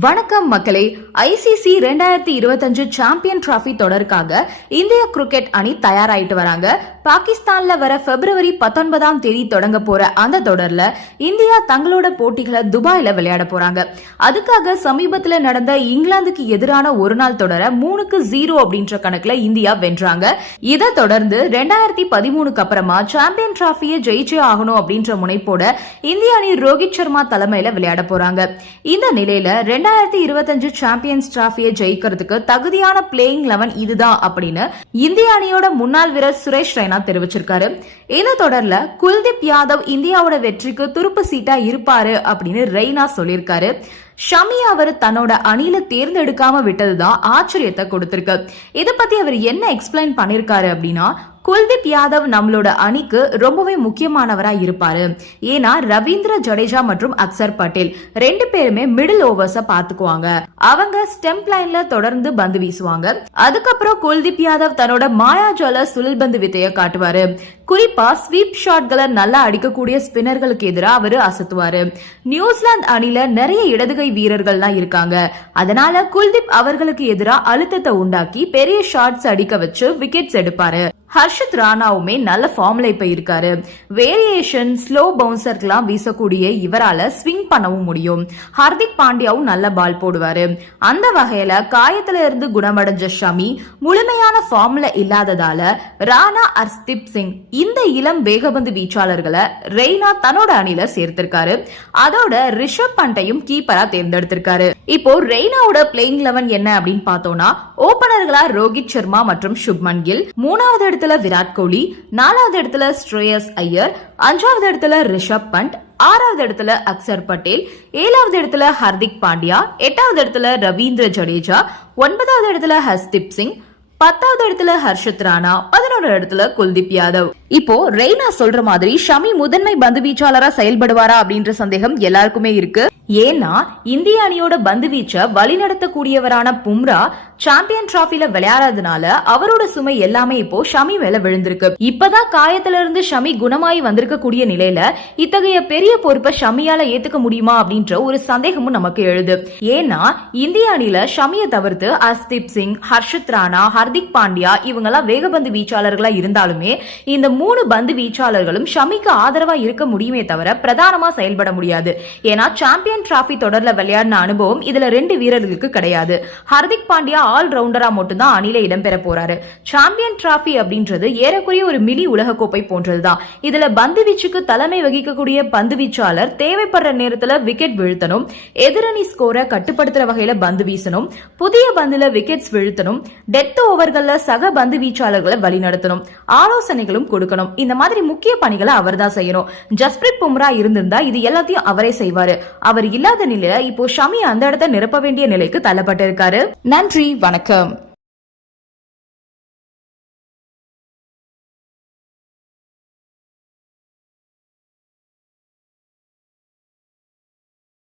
வணக்கம் மக்களே ஐசிசி ரெண்டாயிரத்தி இருபத்தஞ்சு சாம்பியன் டிராஃபி தொடருக்காக இந்திய கிரிக்கெட் அணி தயாராயிட்டு வராங்க. பாகிஸ்தான்ல வர பிப்ரவரி பத்தொன்பதாம் தேதி தொடங்க போற அந்த தொடர்ல இந்தியா தங்களோட போட்டிகளை துபாயில விளையாட போறாங்க. அதுக்காக சமீபத்துல நடந்த இங்கிலாந்துக்கு எதிரான ஒரு நாள் தொடர மூணுக்கு ஜீரோ அப்படின்ற கணக்குல இந்தியா வென்றாங்க. இதை தொடர்ந்து ரெண்டாயிரத்தி பதிமூணுக்கு அப்புறமா சாம்பியன் டிராஃபியை ஜெயிச்சே ஆகணும் அப்படின்ற முனைப்போட இந்திய அணி ரோஹித் சர்மா தலைமையில விளையாட போறாங்க. இந்த நிலையில ரெண்டாயிரத்தி இருபத்தஞ்சு சாம்பியன்ஸ் டிராஃபியை ஜெயிக்கிறதுக்கு தகுதியான பிளேயிங் லெவன் இதுதான் அப்படின்னு இந்திய அணியோட முன்னாள் வீரர் சுரேஷ் ரெய்னா தெரிவிச்சிருக்காரு. இந்த தொடர்ல குல்தீப் யாதவ் இந்தியாவோட வெற்றிக்கு துருப்பு சீட்டா இருப்பாரு அப்படின்னு ரெய்னா சொல்லியிருக்காரு. ஷமி அவர் தன்னோட அணியில தேர்ந்தெடுக்காம விட்டதுதான் ஆச்சரியத்தை கொடுத்திருக்கு. இதை பத்தி அவர் என்ன எக்ஸ்பிளைன் பண்ணிருக்காரு அப்படின்னா குல்தீப் யாதவ் நம்மளோட அணிக்கு ரொம்பவே முக்கியமானவரா இருப்பாரு. ஏன்னா ரவீந்திர ஜடேஜா மற்றும் அக்சர் பட்டேல் ரெண்டு பேருமே மிடில் ஓவர்ஸ பாத்துக்குவாங்க. அவங்க ஸ்டெம்ப் லைன்ல தொடர்ந்து பந்து வீசுவாங்க. அதுக்கப்புறம் குல்தீப் யாதவ் தன்னோட மாயாஜால சுழல் பந்து வித்தைய காட்டுவாரு. குறிப்பா ஸ்வீப் ஷாட்களை நல்லா அடிக்கக்கூடிய ஸ்பின்னர்களுக்கு எதிராக அவரு அசத்துவாரு. நியூசிலாந்து அணில நிறைய இடதுகை வீரர்கள்லாம் இருக்காங்க. அதனால குல்தீப் அவர்களுக்கு எதிராக அழுத்தத்தை உண்டாக்கி பெரிய ஷாட்ஸ் அடிக்க வச்சு விக்கெட்ஸ் எடுப்பாரு. ஹர்ஷத் ராணாவுமே நல்ல ஃபார்ம்ல இப்ப இருக்காரு. வேரியேஷன் ஸ்லோ பவுன்சர்க்கெல்லாம் வீசக்கூடிய இவரால ஸ்விங் பண்ணவும் முடியும். ஹர்திக் பாண்டியாவும் நல்ல பால் போடுவாரு. அந்த வகையில காயத்துல இருந்து குணமடைஞ்ச ஷமி முழுமையான ஃபார்ம்ல இல்லாததால ராணா அர்ஸ்தீப் சிங் இந்த இளம் வேகபந்து வீச்சாளர்களை ரெய்னா தன்னோட அணில சேர்த்திருக்காரு. அதோட ரிஷப் பண்டையும் கீப்பரா தேர்ந்தெடுத்திருக்காரு. இப்போ ரெய்னாவோட பிளேயிங் லெவன் என்ன அப்படின்னு பார்த்தோம்னா ஓபனர்களா ரோஹித் சர்மா மற்றும் சுப்மன் கில் மூணாவது இடத்துல விராட் கோலி நாலாவது இடத்துல ஸ்ரேயஸ் ஐயர் அஞ்சாவது இடத்துல ரிஷப் பண்ட் ஆறாவது இடத்துல அக்சர் பட்டேல் ஏழாவது இடத்துல ஹர்திக் பாண்டியா எட்டாவது இடத்துல ரவீந்திர ஜடேஜா ஒன்பதாவது இடத்துல ஹர்ஸ்தீப் சிங் பத்தாவது இடத்துல ஹர்ஷத் ராணா இன்னொரு இடத்துல குல்தீப் யாதவ். இப்போ ரெய்னா சொல்ற மாதிரி ஷமி முதன்மை பந்து வீச்சாளரா செயல்படுவாரா அப்படின்ற சந்தேகம் எல்லாருக்குமே இருக்கு. ஏன்னா இந்திய அணியோட பந்து வீச்ச வழிநடத்தக்கூடியவரான பும்ரா சாம்பியன் டிராஃபில விளையாடுறதுனால அவரோட சுமை எல்லாமே இப்போ ஷமி மேல விழுந்திருக்கு. இப்பதான் காயத்துல இருந்து ஷமி குணமாயி வந்திருக்க கூடிய நிலையில இத்தகைய பெரிய பொறுப்பை ஷமியால ஏத்துக்க முடியுமா அப்படின்ற ஒரு சந்தேகமும் நமக்கு எழுது. ஏன்னா இந்திய அணில ஷமியை தவிர்த்து அஸ்தீப் சிங் ஹர்ஷித் ராணா ஹர்திக் பாண்டியா இவங்கெல்லாம் வேகபந்து வீச்சாளர் வீச்சாளர்களா இருந்தாலுமே இந்த மூணு பந்து வீச்சாளர்களும் ஷமிக்கு ஆதரவா இருக்க முடியுமே தவிர பிரதானமா செயல்பட முடியாது. ஏன்னா சாம்பியன் டிராஃபி தொடர்ல விளையாடின அனுபவம் இதுல ரெண்டு வீரர்களுக்கு கிடையாது. ஹர்திக் பாண்டியா ஆல் ரவுண்டரா மட்டும்தான் அணில இடம்பெற போறாரு. சாம்பியன் டிராஃபி அப்படின்றது ஏறக்குறைய ஒரு மினி உலகக்கோப்பை போன்றதுதான். இதுல பந்து வீச்சுக்கு தலைமை வகிக்கக்கூடிய பந்து வீச்சாளர் தேவைப்படுற நேரத்துல விக்கெட் வீழ்த்தணும் எதிரணி ஸ்கோரை கட்டுப்படுத்துற வகையில பந்து வீசணும் புதிய பந்துல விக்கெட்ஸ் வீழ்த்தணும் டெத் ஓவர்கள்ல சக பந்து வீச்சாளர்களை வழிநடத்தணும் ஆலோசனைகளும் கொடுக்கணும். இந்த மாதிரி முக்கிய பணிகளை அவர் தான் செய்யணும். ஜஸ்பிரித் பும்ரா இருந்திருந்தா இது எல்லாத்தையும் அவரே செய்வாரு. அவர் இல்லாத நிலையில இப்போ ஷமி அந்த இடத்த நிரப்ப வேண்டிய நிலைக்கு தள்ளப்பட்டிருக்காரு. நன்றி வணக்கம்.